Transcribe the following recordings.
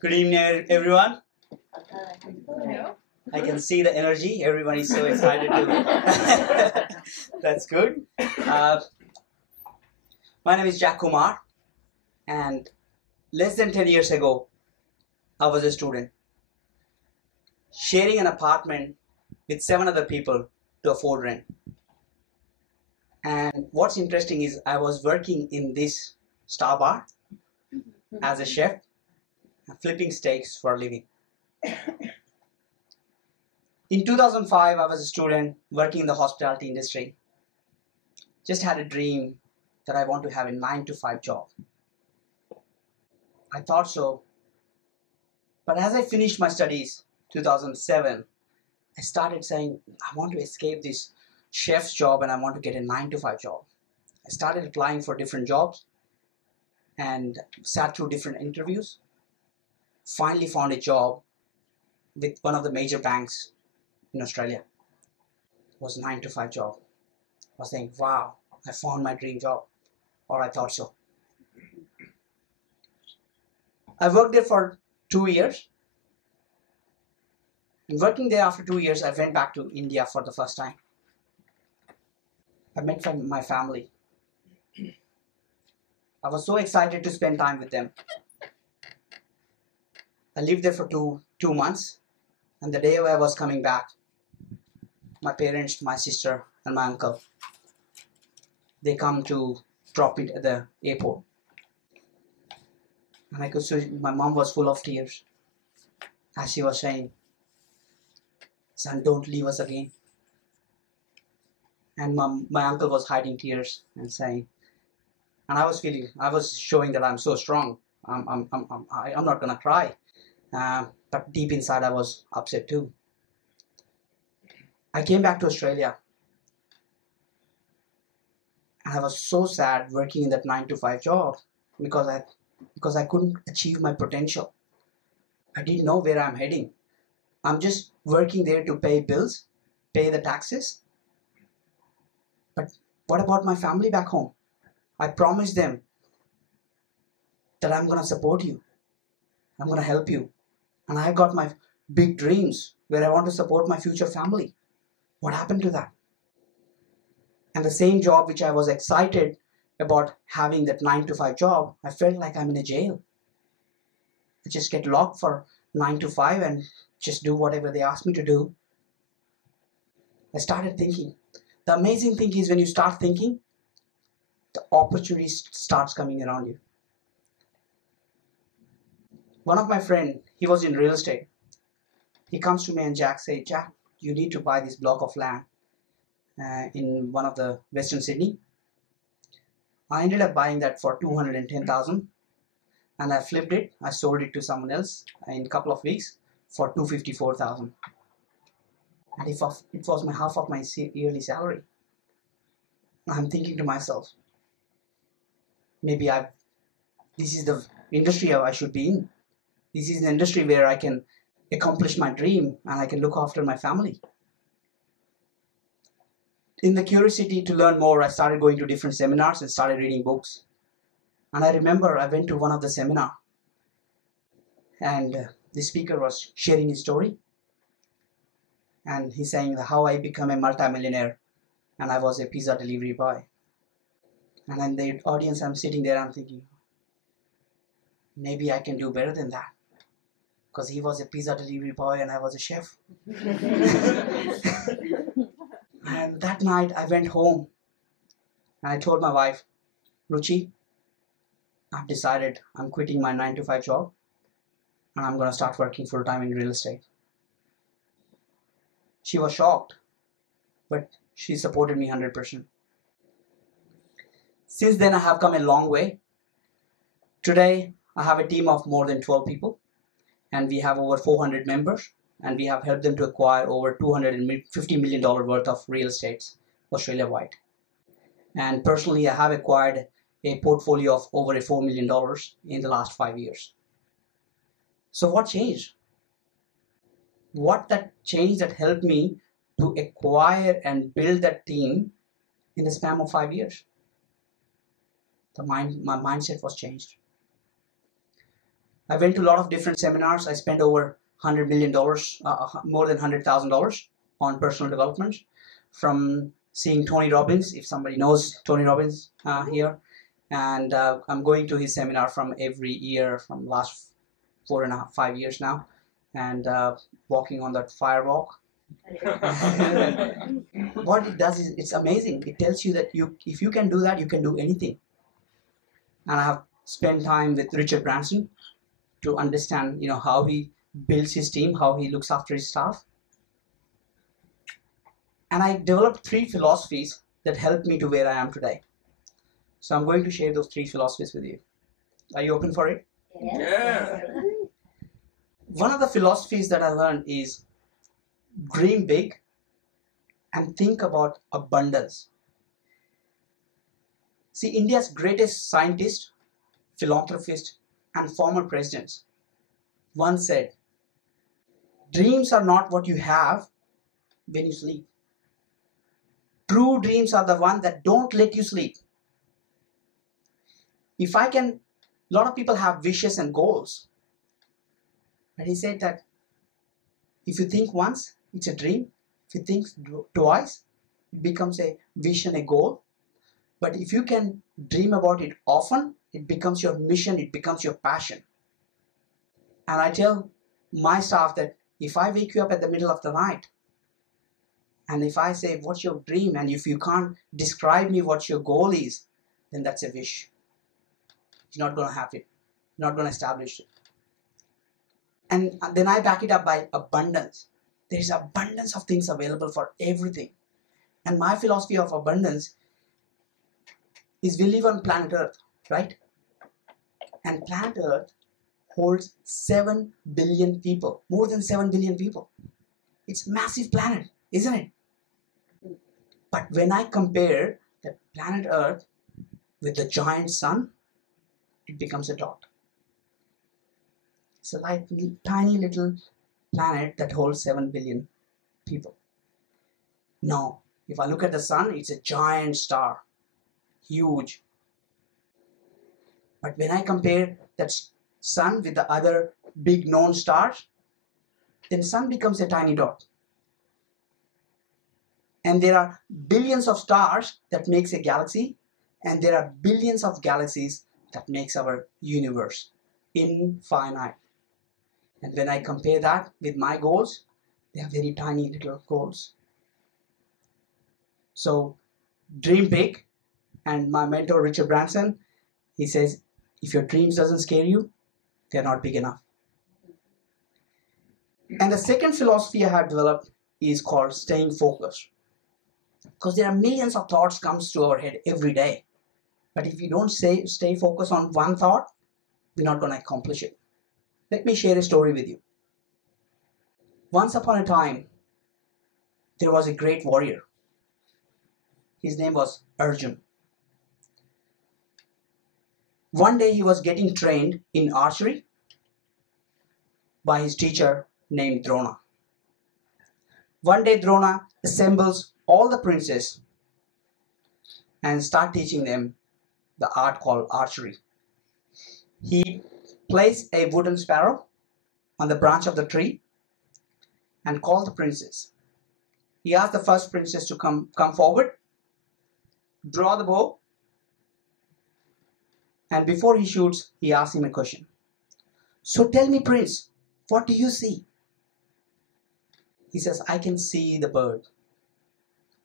Good evening, everyone. Hello. I can see the energy. Everyone is so excited to. That's good. My name is Kumar, and less than 10 years ago, I was a student, sharing an apartment with 7 other people to afford rent. And what's interesting is I was working in this star bar as a chef, flipping steaks for a living. In 2005, I was a student working in the hospitality industry. Just had a dream that I want to have a 9-to-5 job. I thought so. But as I finished my studies, 2007, I started saying, I want to escape this chef's job and I want to get a 9-to-5 job. I started applying for different jobs and sat through different interviews. Finally found a job with one of the major banks in Australia. It was a 9-to-5 job. I was saying, wow, I found my dream job, or I thought so. I worked there for 2 years. And working there after 2 years, I went back to India for the first time. I met my family. I was so excited to spend time with them. I lived there for two months, and the day I was coming back, my parents, my sister, and my uncle, they come to drop it at the airport. And I could see my mom was full of tears as she was saying, son, don't leave us again. And my uncle was hiding tears and saying, and I was showing that I'm so strong. I'm not gonna cry. But deep inside I was upset too. I came back to Australia and I was so sad working in that 9-to-5 job because I couldn't achieve my potential. I didn't know where I'm heading. I'm just working there to pay bills, pay the taxes. But what about my family back home? I promised them that I'm going to support you. I'm going to help you. And I got my big dreams where I want to support my future family. What happened to that? And the same job which I was excited about having, that 9-to-5 job, I felt like I'm in a jail. I just get locked for 9-to-5 and just do whatever they ask me to do. I started thinking. The amazing thing is when you start thinking, the opportunity starts coming around you. One of my friends, he was in real estate. He comes to me and Jack says, Jack, you need to buy this block of land in one of the Western Sydney. I ended up buying that for 210,000 and I flipped it. I sold it to someone else in a couple of weeks for 254,000. And it was my half of my yearly salary. I'm thinking to myself, maybe this is the industry I should be in. This is the industry where I can accomplish my dream and I can look after my family. In the curiosity to learn more, I started going to different seminars and started reading books. And I remember I went to one of the seminar and the speaker was sharing his story. And he's saying how I became a multimillionaire and I was a pizza delivery boy. And in the audience, I'm sitting there, I'm thinking, maybe I can do better than that. Because he was a pizza delivery boy and I was a chef. And that night I went home and I told my wife, Ruchi, I've decided I'm quitting my 9-to-5 job and I'm going to start working full-time in real estate. She was shocked, but she supported me 100%. Since then I have come a long way. Today I have a team of more than 12 people and we have over 400 members and we have helped them to acquire over $250 million worth of real estates Australia-wide. And personally I have acquired a portfolio of over $4 million in the last 5 years. So what changed? What that changed that helped me to acquire and build that team in the span of 5 years? My mindset was changed. I went to a lot of different seminars. I spent over $100 million, more than $100,000 on personal development, from seeing Tony Robbins, if somebody knows Tony Robbins here. And I'm going to his seminar from every year from last 4.5, 5 years now, and walking on that fire walk. What it does is it's amazing. It tells you that if you can do that, you can do anything. And I have spent time with Richard Branson to understand, how he builds his team, how he looks after his staff. And I developed 3 philosophies that helped me to where I am today. So I'm going to share those 3 philosophies with you. Are you open for it? Yeah. One of the philosophies that I learned is dream big and think about abundance. See, India's greatest scientist, philanthropist, and former presidents once said, dreams are not what you have when you sleep. True dreams are the ones that don't let you sleep. A lot of people have wishes and goals. And he said that if you think once, it's a dream. If you think twice, it becomes a vision, a goal. But if you can dream about it often, it becomes your mission, it becomes your passion. And I tell my staff that if I wake you up at the middle of the night, and if I say, what's your dream? And if you can't describe me what your goal is, then that's a wish. You're not going to have it. You're not going to establish it. And then I back it up by abundance. There is abundance of things available for everything. And my philosophy of abundance is we live on planet Earth, right? And planet Earth holds 7 billion people, more than 7 billion people. It's a massive planet, isn't it? But when I compare the planet Earth with the giant sun, it becomes a dot. It's a tiny little planet that holds 7 billion people. Now, if I look at the sun, it's a giant star, huge. But when I compare that sun with the other big known stars, then sun becomes a tiny dot. And there are billions of stars that makes a galaxy, and there are billions of galaxies that makes our universe infinite. And when I compare that with my goals, they are very tiny little goals. So dream big. And my mentor Richard Branson, he says, if your dreams doesn't scare you, they're not big enough. And the second philosophy I have developed is called staying focused. Because there are millions of thoughts comes to our head every day. But if you don't stay focused on one thought, we're not going to accomplish it. Let me share a story with you. Once upon a time, there was a great warrior. His name was Arjun. One day he was getting trained in archery by his teacher named Drona. One day Drona assembles all the princes and start teaching them the art called archery. He placed a wooden sparrow on the branch of the tree and called the princes. He asked the first princess to come forward, draw the bow, and before he shoots, he asks him a question. So tell me, prince, what do you see? He says, I can see the bird.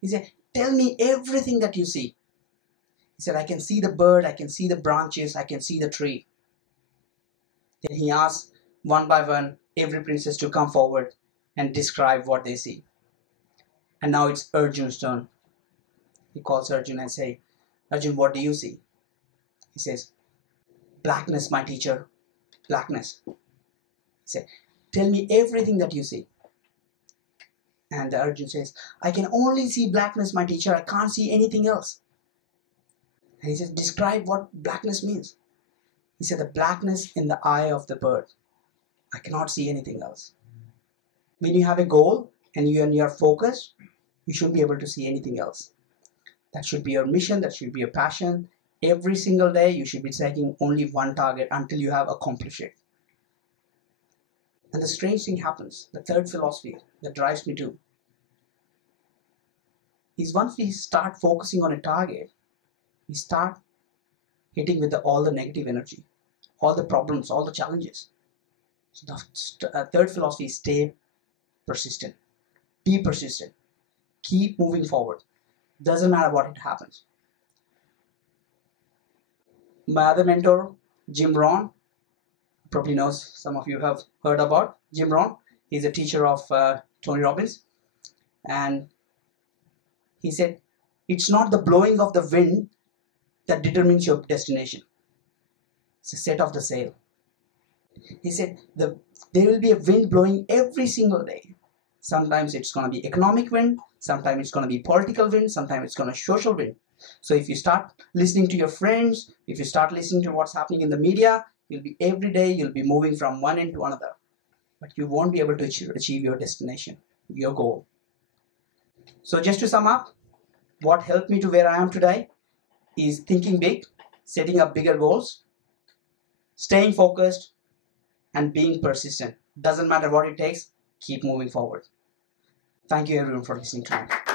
He said, tell me everything that you see. He said, I can see the bird, I can see the branches, I can see the tree. Then he asked one by one every princess to come forward and describe what they see. And now it's Arjun's turn. He calls Arjun and say, Arjun, what do you see? He says, blackness, my teacher, blackness. He said, tell me everything that you see. And Arjun says, I can only see blackness, my teacher. I can't see anything else. And he says, describe what blackness means. He said, the blackness in the eye of the bird. I cannot see anything else. When you have a goal and you are focused, you shouldn't be able to see anything else. That should be your mission. That should be your passion. Every single day, you should be taking only one target until you have accomplished it. And the strange thing happens, the third philosophy that drives me to, is once we start focusing on a target, we start hitting with all the negative energy, all the problems, all the challenges. So the third philosophy is stay persistent. Be persistent. Keep moving forward. Doesn't matter what it happens. My other mentor, Jim Rohn, probably knows, some of you have heard about Jim Rohn. He's a teacher of Tony Robbins. And he said, it's not the blowing of the wind that determines your destination. It's a set of the sail. He said, there will be a wind blowing every single day. Sometimes it's going to be economic wind, sometimes it's going to be political wind, sometimes it's going to be social wind. So if you start listening to your friends, if you start listening to what's happening in the media, every day you'll be moving from one end to another. But you won't be able to achieve your destination, your goal. So just to sum up, what helped me to where I am today is thinking big, setting up bigger goals, staying focused, and being persistent. Doesn't matter what it takes, keep moving forward. Thank you everyone for listening to me.